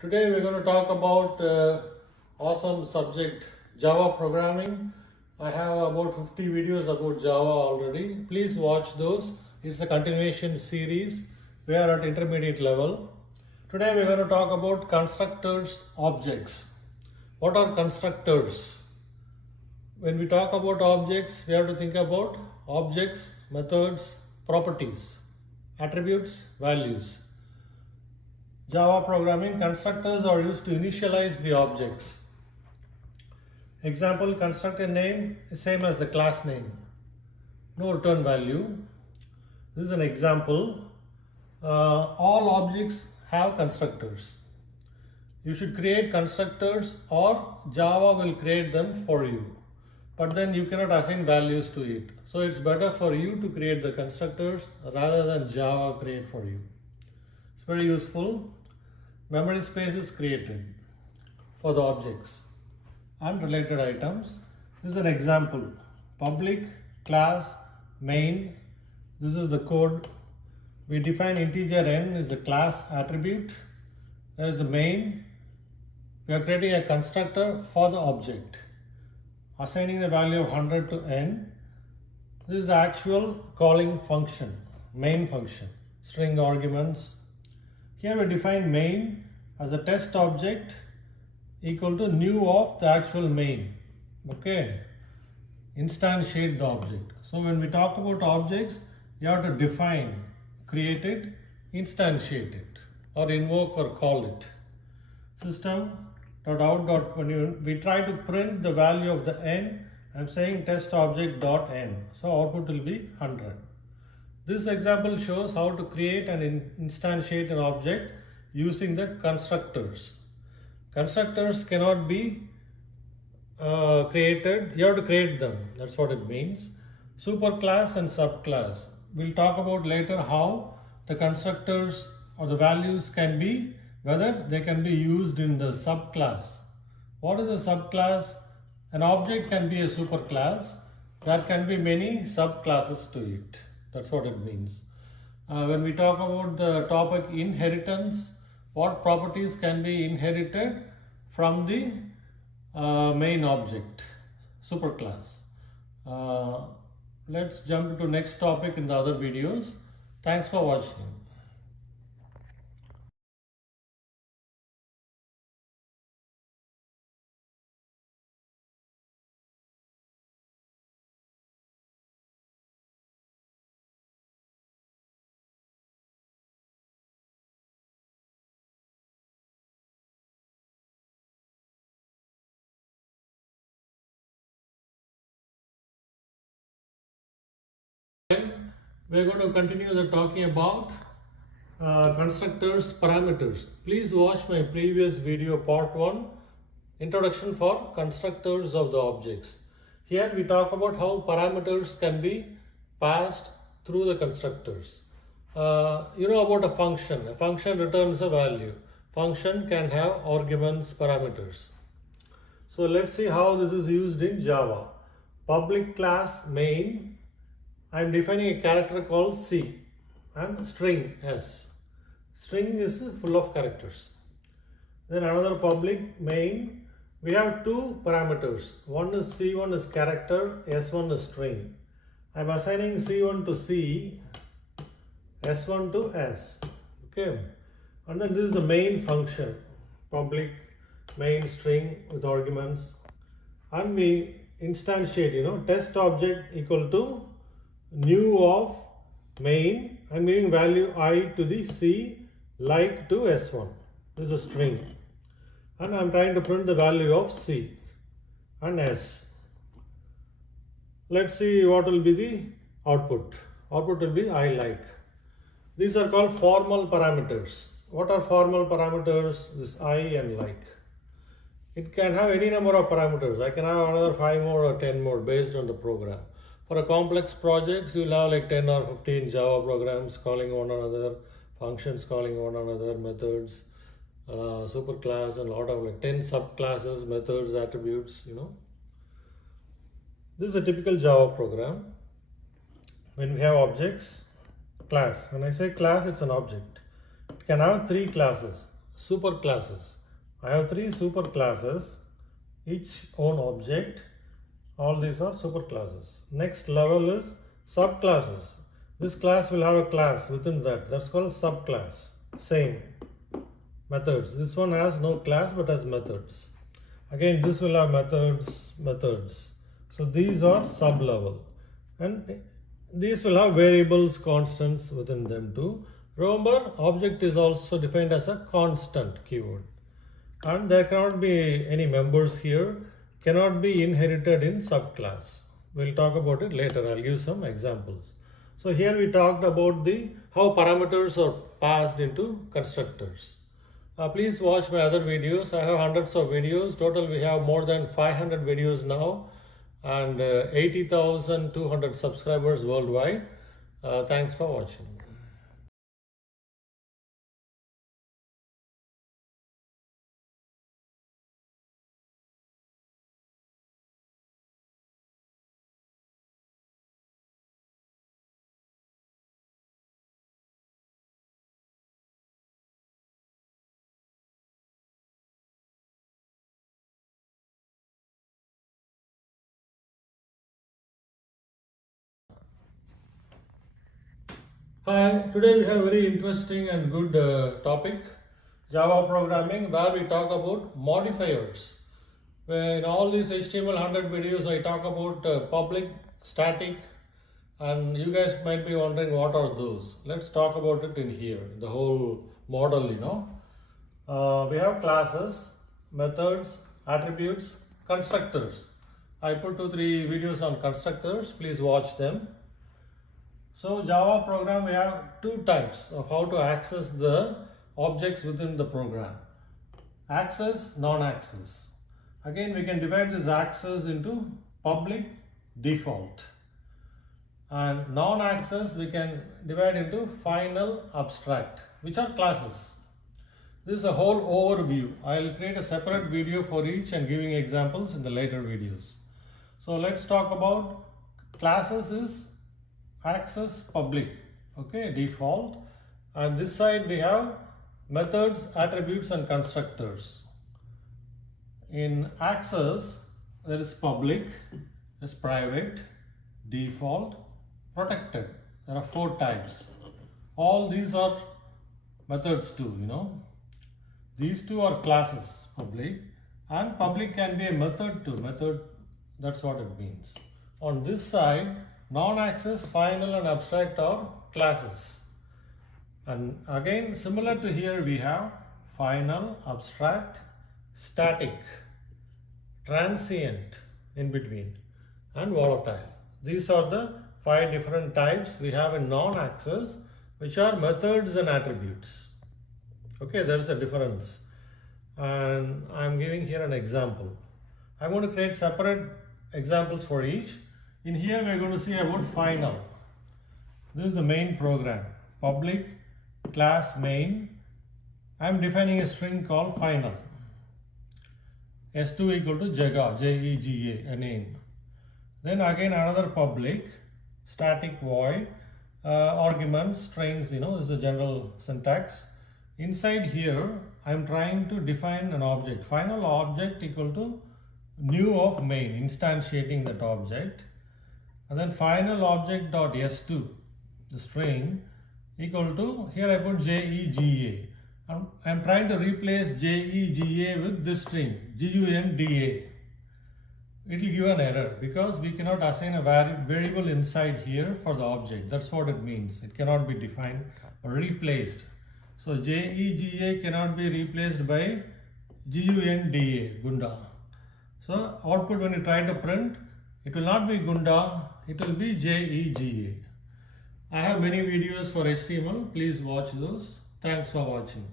Today we're going to talk about awesome subject Java programming. I have about 50 videos about Java already. Please watch those. It's a continuation series. We are at intermediate level. Today we're going to talk about constructors, objects. What are constructors? When we talk about objects, we have to think about objects, methods, properties, attributes, values. Java programming, constructors are used to initialize the objects. Example, constructor name is same as the class name. No return value. This is an example. All objects have constructors. You should create constructors or Java will create them for you. But then you cannot assign values to it. So it's better for you to create the constructors rather than Java create for you. It's very useful. Memory space is created for the objects and related items. This is an example. Public, class, main. This is the code. We define integer n is the class attribute. There is the main. We are creating a constructor for the object. Assigning the value of 100 to n. This is the actual calling function, main function, string arguments. Here we define main as a test object equal to new of the actual main. Okay, instantiate the object. So when we talk about objects, you have to define, create it, instantiate it, or invoke or call it. System.out. When we try to print the value of the n, I'm saying test object.n. So output will be 100. This example shows how to create and instantiate an object using the constructors. Constructors cannot be created, you have to create them. That's what it means. Superclass and subclass. We'll talk about later how the constructors or the values can be, whether they can be used in the subclass. What is a subclass? An object can be a superclass. There can be many subclasses to it. That's what it means. When we talk about the topic inheritance, what properties can be inherited from the main object, superclass. Let's jump to next topic in the other videos. Thanks for watching. We're going to continue the talking about constructors, parameters. Please watch my previous video part 1, introduction for constructors of the objects. Here we talk about how parameters can be passed through the constructors. You know about a function. A function returns a value. Function can have arguments, parameters. So let's see how this is used in Java. Public class main. I am defining a character called C and string S. String is full of characters. Then another public main. We have two parameters. One is C1 is character, S1 is string. I am assigning C1 to C, S1 to S. Okay. And then this is the main function. Public main string with arguments. And we instantiate, test object equal to new of main. I'm giving value I to the C like to S1. This is a string. And I'm trying to print the value of C and S. Let's see what will be the output. Output will be I like. These are called formal parameters. What are formal parameters? This I and like. It can have any number of parameters. I can have another 5 more or 10 more based on the program. For a complex projects, you'll have like 10 or 15 Java programs calling one another, functions calling one another, methods, superclass, and a lot of like 10 subclasses, methods, attributes, This is a typical Java program. When we have objects, class. When I say class, it's an object. It can have 3 classes. superclasses. I have 3 superclasses, each own object. All these are superclasses. Next level is subclasses. This class will have a class within that. That's called subclass. Same. Methods. This one has no class but has methods. Again, this will have methods. So these are sub-level. And these will have variables, constants within them too. Remember, object is also defined as a constant keyword. And there cannot be any members here, cannot be inherited in subclass. We'll talk about it later. I'll give some examples. So here we talked about how parameters are passed into constructors. Please watch my other videos. I have hundreds of videos. Total we have more than 500 videos now and 80,200 subscribers worldwide. Thanks for watching. Hi, today we have a very interesting and good topic, Java programming, where we talk about modifiers. In all these HTML 100 videos, I talk about public, static, and you guys might be wondering what are those. Let's talk about it in here, the whole model, we have classes, methods, attributes, constructors. I put 2-3 videos on constructors, please watch them. So Java program, we have 2 types of how to access the objects within the program. Access, non-access. Again, we can divide this access into public, default. And non-access we can divide into final, abstract, which are classes. This is a whole overview. I'll create a separate video for each and giving examples in the later videos. So let's talk about classes is access public, okay, default, and this side we have methods, attributes and constructors. In access there is public, there is private, default, protected. There are 4 types. All these are methods too, These 2 are classes, public, and public can be a method too. Method, that's what it means. On this side, non-access, final and abstract are classes. And again, similar to here, we have final, abstract, static, transient in between, and volatile. These are the 5 different types we have in non-access, which are methods and attributes. Okay, there is a difference. And I'm giving here an example. I'm going to create separate examples for each. In here, we're going to see about final. This is the main program. Public, class, main. I'm defining a string called final. S2 equal to Jega, J-E-G-A, a name. Then again another public, static void, arguments, strings, this is the general syntax. Inside here, I'm trying to define an object. Final object equal to new of main, instantiating that object. And then final object dot s2, the string, equal to, here I put J-E-G-A. I'm trying to replace J-E-G-A with this string, G-U-N-D-A. It will give an error because we cannot assign a variable inside here for the object. That's what it means. It cannot be defined or replaced. So J-E-G-A cannot be replaced by G-U-N-D-A, Gunda. So output when you try to print, it will not be Gunda, it will be J-E-G-A. I have many videos for HTML. Please watch those. Thanks for watching.